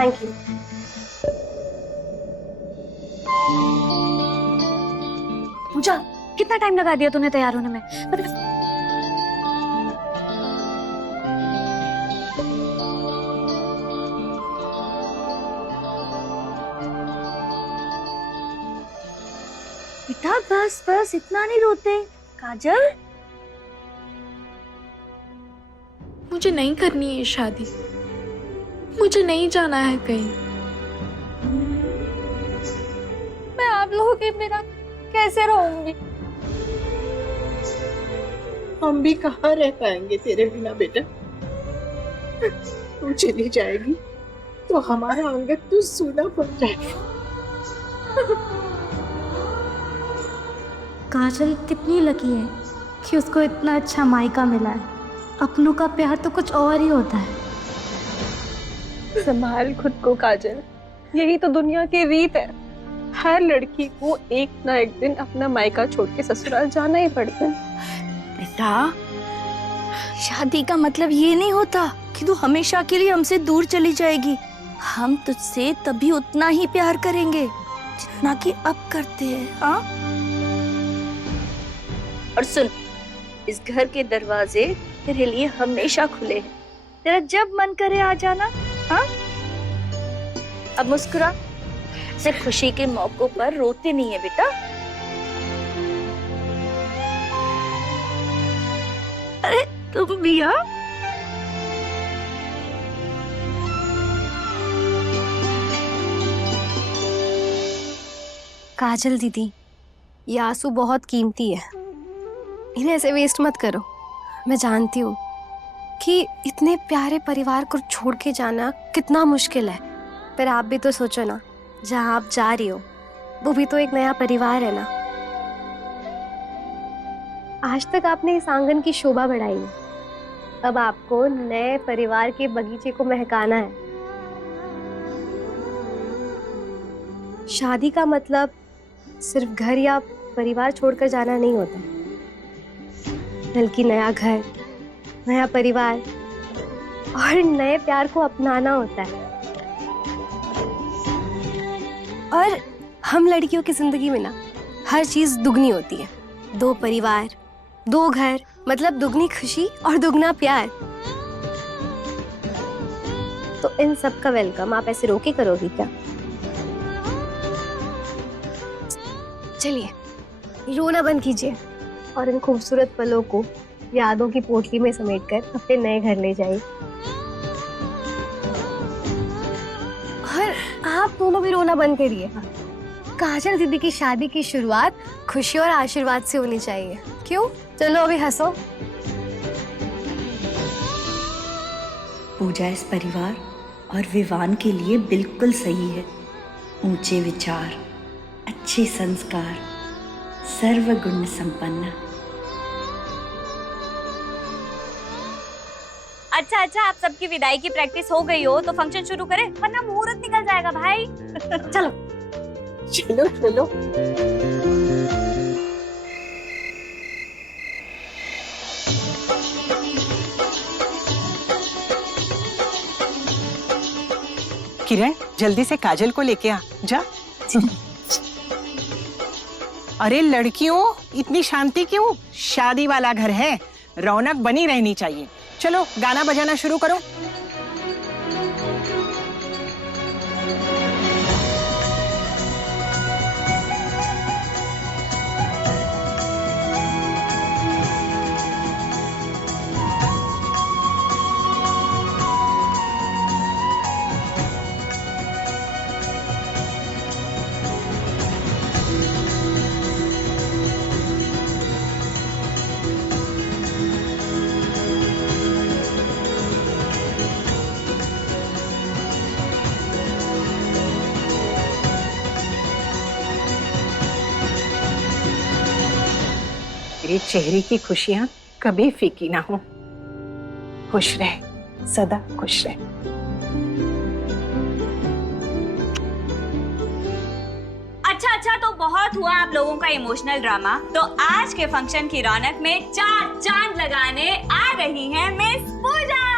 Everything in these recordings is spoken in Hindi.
Thank you. पूजा, कितना टाइम लगा दिया तूने तैयार होने में? बेटा बस बस, इतना नहीं रोते। काजल, मुझे नहीं करनी है शादी, मुझे नहीं जाना है कहीं। मैं आप लोगों के बिना कैसे रहूंगी? हम भी कहाँ रह पाएंगे तेरे बिना बेटा। तू चली जाएगी तो हमारा आंगन तो सूना पड़ जाएगा। काजल कितनी लकी है कि उसको इतना अच्छा मायका मिला है। अपनों का प्यार तो कुछ और ही होता है। संभाल खुद को काजल, यही तो दुनिया की रीत है। हर लड़की को एक ना एक दिन अपना मायका छोड़ के ससुराल जाना ही पड़ता है। बेटा, शादी का मतलब ये नहीं होता कि तू हमेशा के लिए हमसे दूर चली जाएगी। हम तुझसे तभी उतना ही प्यार करेंगे जितना कि अब करते हैं। हाँ, और सुन, इस घर के दरवाजे तेरे लिए हमेशा खुले हैं। तेरा जब मन करे आ जाना। हाँ, अब मुस्कुरा। सिर्फ खुशी के मौकों पर रोते नहीं है बेटा। अरे तुम भी। हाँ, काजल दीदी, ये आंसू बहुत कीमती है, इन्हें ऐसे वेस्ट मत करो। मैं जानती हूँ कि इतने प्यारे परिवार को छोड़ के जाना कितना मुश्किल है, पर आप भी तो सोचो ना, जहाँ आप जा रही हो वो भी तो एक नया परिवार है ना। आज तक आपने इस आंगन की शोभा बढ़ाई है, अब आपको नए परिवार के बगीचे को महकाना है। शादी का मतलब सिर्फ घर या परिवार छोड़कर जाना नहीं होता, बल्कि नया घर, नया परिवार और नए प्यार को अपनाना होता है। और हम लड़कियों की जिंदगी में ना हर चीज दुगनी होती है। 2 परिवार, 2 घर, मतलब दुगनी खुशी और दुगना प्यार। तो इन सब का वेलकम आप ऐसे रोके करोगी क्या? चलिए, रोना बंद कीजिए और इन खूबसूरत पलों को यादों की पोटली में समेटकर अपने नए घर ले जाइए। और आप दोनों भी रोना बंद करिए। काजल दीदी की शादी की शुरुआत खुशी और आशीर्वाद से होनी चाहिए। क्यों? चलो अभी हंसो। पूजा इस परिवार और विवान के लिए बिल्कुल सही है। ऊंचे विचार, अच्छे संस्कार, सर्वगुण संपन्न। अच्छा, आप सबकी विदाई की प्रैक्टिस हो गई हो तो फंक्शन शुरू करें, वरना मुहूर्त निकल जाएगा भाई। चलो चलो चलो। किरण, जल्दी से काजल को लेके आ जा। अरे लड़कियों, इतनी शांति क्यों? शादी वाला घर है, रौनक बनी रहनी चाहिए। चलो गाना बजाना शुरू करो। तेरे चेहरे की खुशियां कभी फीकी ना हो। खुश रह, सदा खुश रह। अच्छा, तो बहुत हुआ आप लोगों का इमोशनल ड्रामा। तो आज के फंक्शन की रौनक में 4 चांद लगाने आ रही हैं मिस पूजा।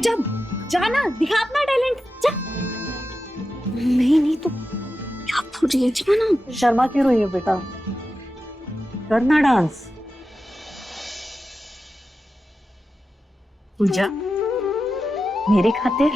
पूजा जाना, दिखा अपना टैलेंट, जा। नहीं तो क्या बोल रही है, जाना। शर्मा क्यों रही है बेटा, करना डांस। पूजा मेरे खातिर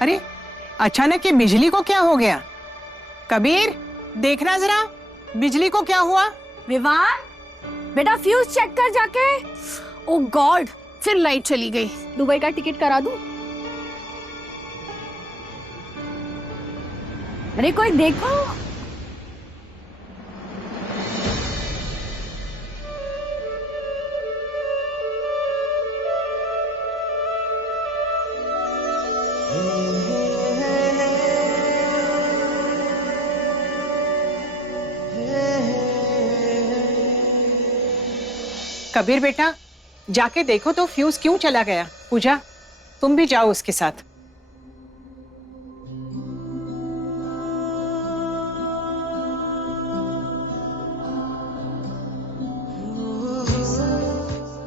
अरे अचानक ये बिजली को क्या हो गया? कबीर देखना जरा, बिजली को क्या हुआ? विवान बेटा फ्यूज चेक कर जाके। ओ गॉड, फिर लाइट चली गई। दुबई का टिकट करा दूं? अरे कोई देखो। कबीर बेटा जाके देखो तो फ्यूज क्यों चला गया। पूजा तुम भी जाओ उसके साथ।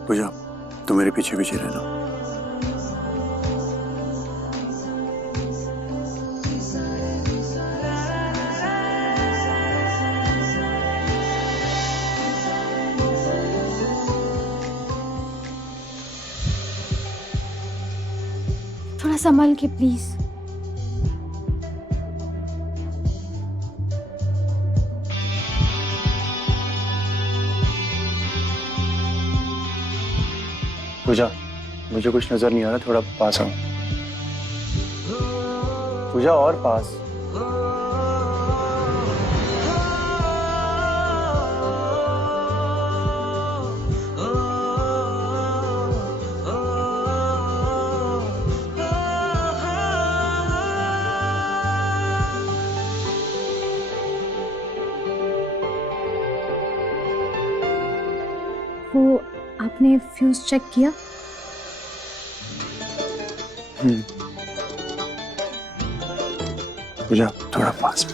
पूजा तुम मेरे पीछे पीछे रहना। थोड़ा संभल के प्लीज। पूजा मुझे कुछ नजर नहीं आ रहा, थोड़ा पास आओ। पूजा और पास। वो आपने फ्यूज चेक किया? पूजा थोड़ा पास।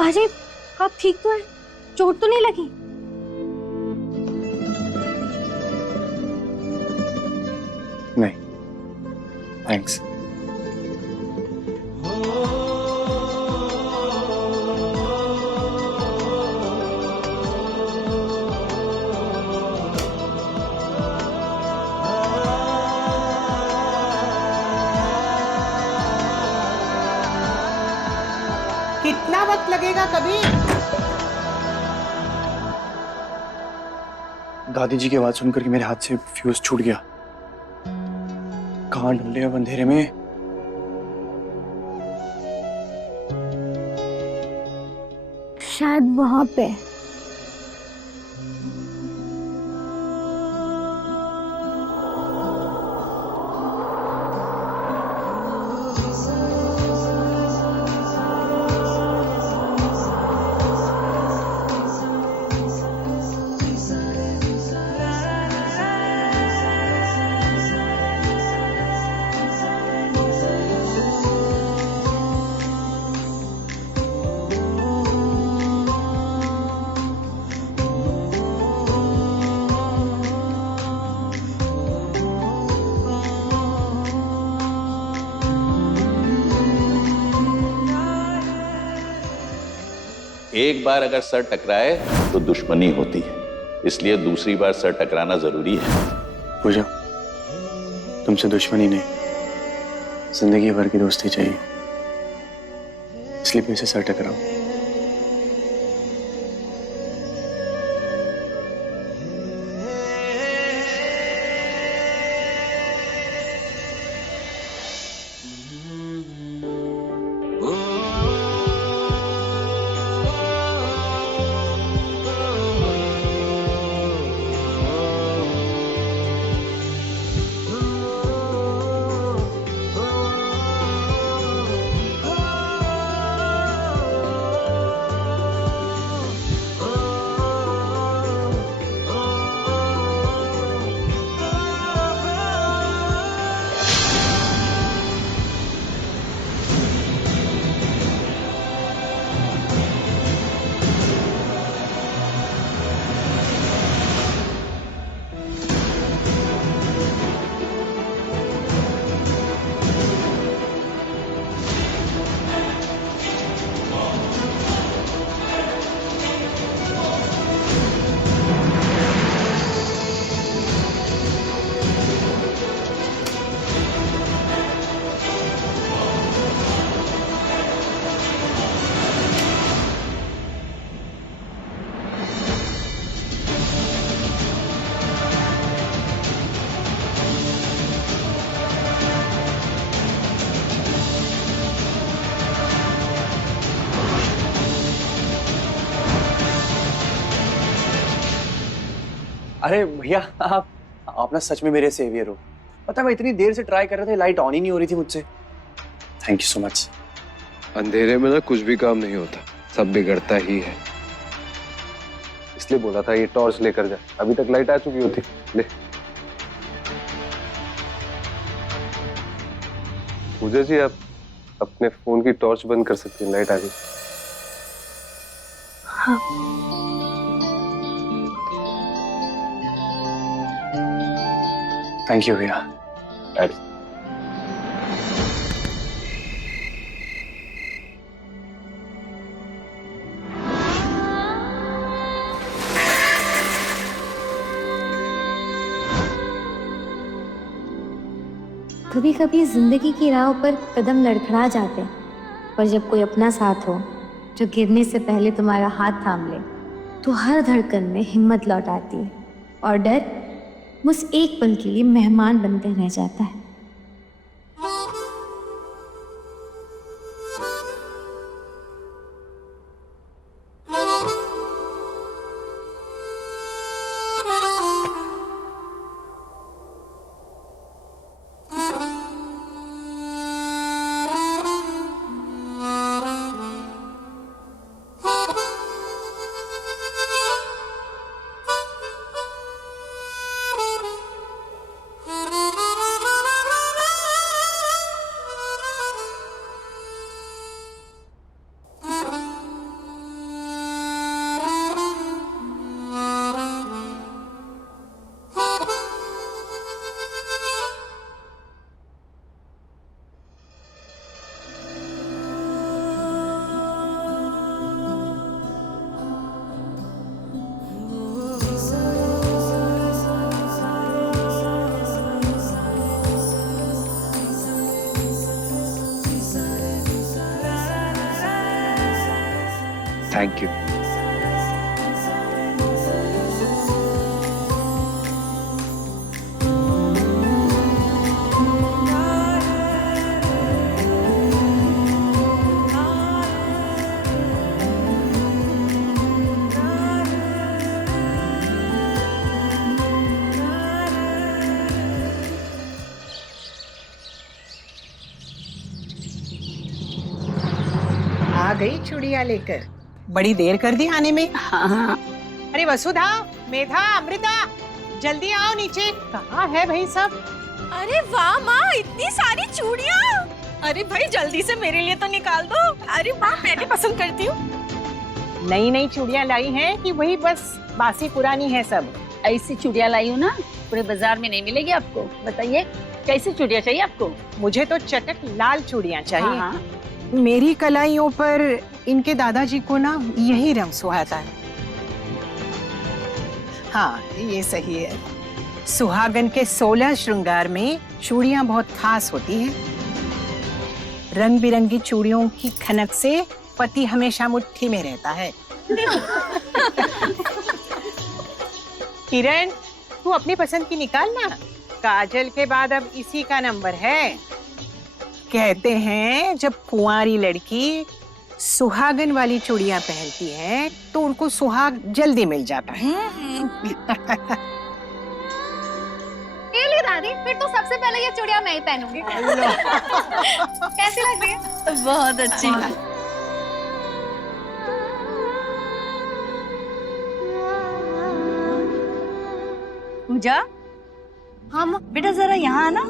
अरे आप ठीक तो है? चोट तो नहीं लगी? नहीं, थैंक्स। कितना वक्त लगेगा कभी? दादी जी की आवाज सुनकर के मेरे हाथ से फ्यूज छूट गया। कहाँ ढूंढे अब अंधेरे में? शायद वहां पे। एक बार अगर सर टकराए तो दुश्मनी होती है, इसलिए दूसरी बार सर टकराना जरूरी है। पूजा, तुमसे दुश्मनी नहीं, जिंदगी भर की दोस्ती चाहिए, इसलिए मुझसे सर टकराओ। अरे भैया, आप ना सच में मेरे सेवियर हो। पता है मैं इतनी देर से ट्राई कर रहा था, लाइट ऑन ही नहीं हो रही थी मुझसे। Thank you so much. अंधेरे में ना कुछ भी काम नहीं होता, सब बिगड़ता ही है। इसलिए बोला था ये टॉर्च लेकर जा, अभी तक लाइट आ चुकी होती। ले पूजा जी, आप अपने फोन की टॉर्च बंद कर सकते हैं, लाइट आ गई। हाँ। थैंक यू भैया। कभी कभी जिंदगी की राह पर कदम लड़खड़ा जाते हैं, पर जब कोई अपना साथ हो जो गिरने से पहले तुम्हारा हाथ थाम ले, तो हर धड़कन में हिम्मत लौट आती है और डर बस एक पल के लिए मेहमान बनकर रह जाता है। Thank you. आ गई चूड़ियां लेकर। बड़ी देर कर दी आने में। हाँ। अरे वसुधा, मेधा, अमृता, जल्दी आओ नीचे। कहाँ है भाई सब? अरे वाह माँ, इतनी सारी चूड़ियाँ। अरे भाई जल्दी से मेरे लिए तो निकाल दो। अरे माँ, मैं भी पसंद करती हूँ। नई नई चूड़ियां लाई हैं कि वही बस बासी पुरानी है सब? ऐसी चूड़ियाँ लाई हूँ ना, पूरे बाजार में नहीं मिलेगी आपको। बताइए कैसी चूड़ियाँ चाहिए आपको? मुझे तो चटक लाल चूड़ियां चाहिए। हाँ। मेरी कलाइयों पर इनके दादाजी को ना यही रंग सुहाता है। हाँ, ये सही है। सुहागन के 16 श्रृंगार में चूड़ियां बहुत खास होती हैं। रंग बिरंगी चूड़ियों की खनक से पति हमेशा मुट्ठी में रहता है। किरण, तू अपनी पसंद की निकाल ना। काजल के बाद अब इसी का नंबर है। कहते हैं जब कुंवारी लड़की सुहागन वाली चूड़ियां पहनती है तो उनको सुहाग जल्दी मिल जाता है। ले दादी, फिर तो सबसे पहले ये चूड़ियां मैं ही पहनूंगी। कैसी लग रही है? बहुत अच्छी। पूजा, हाँ माँ। बेटा जरा यहाँ आना।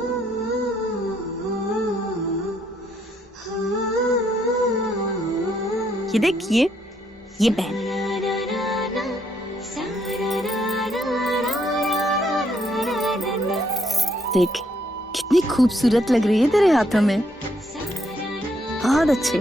ये देखिए, ये बहन। देख कितनी खूबसूरत लग रही है तेरे हाथों में। बहुत अच्छे।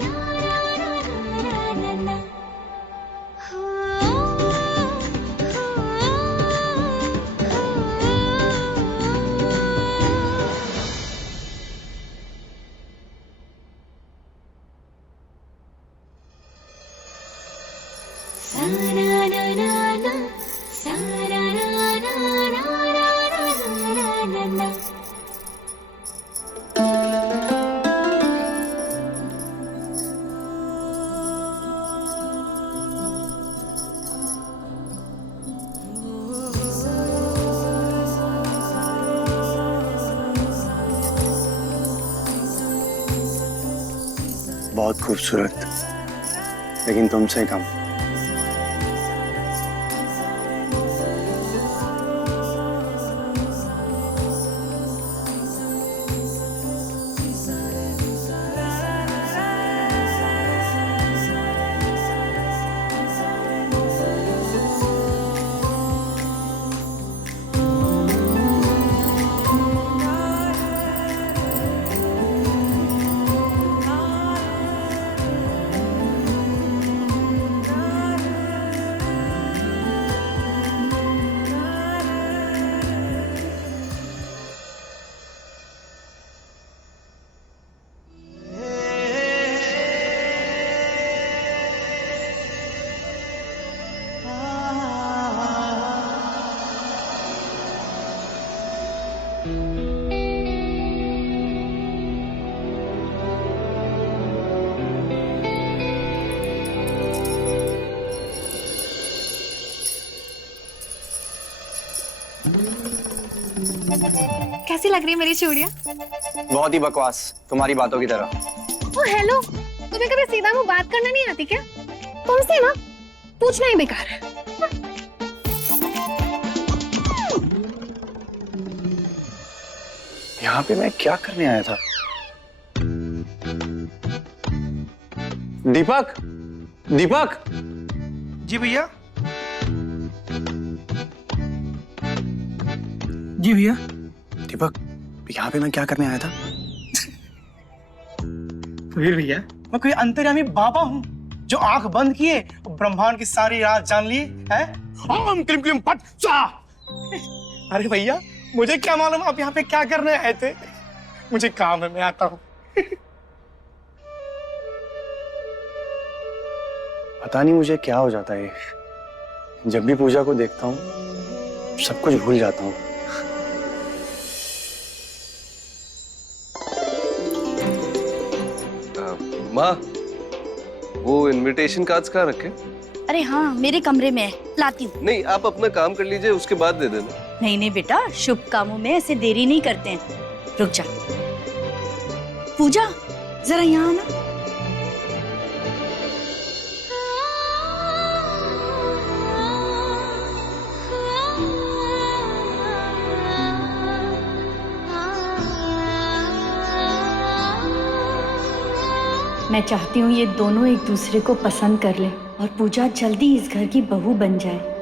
बहुत खूबसूरत, लेकिन तुमसे कम। कैसी लग रही है मेरी चूड़ियां? बहुत ही बकवास, तुम्हारी बातों की तरह। ओ हेलो, तुम्हें कभी सीधा मुंह बात करना नहीं आती क्या? तुमसे ना पूछना ही बेकार है। यहाँ पे मैं क्या करने आया था? दीपक, दीपक। जी भैया। जी भैया। दीपक, यहाँ पे मैं क्या करने आया था? वीर भैया, मैं कोई अंतर्यामी बाबा हूँ जो आंख बंद किए ब्रह्मांड की सारी राज जान लिए है। ओम क्लीम क्लीम फट सा। अरे भैया, मुझे क्या मालूम आप यहाँ पे क्या करने आए थे। मुझे काम है, मैं आता हूँ। पता नहीं मुझे क्या हो जाता है, जब भी पूजा को देखता हूँ सब कुछ भूल जाता हूँ। माँ, वो इनविटेशन कार्ड्स कहाँ रखे? अरे हाँ, मेरे कमरे में है, लाती हूँ। नहीं, आप अपना काम कर लीजिए, उसके बाद दे देना। नहीं नहीं बेटा, शुभ कामों में ऐसे देरी नहीं करते हैं। रुक जा। पूजा, जरा यहाँ आना। मैं चाहती हूँ ये दोनों एक दूसरे को पसंद कर ले और पूजा जल्दी इस घर की बहू बन जाए।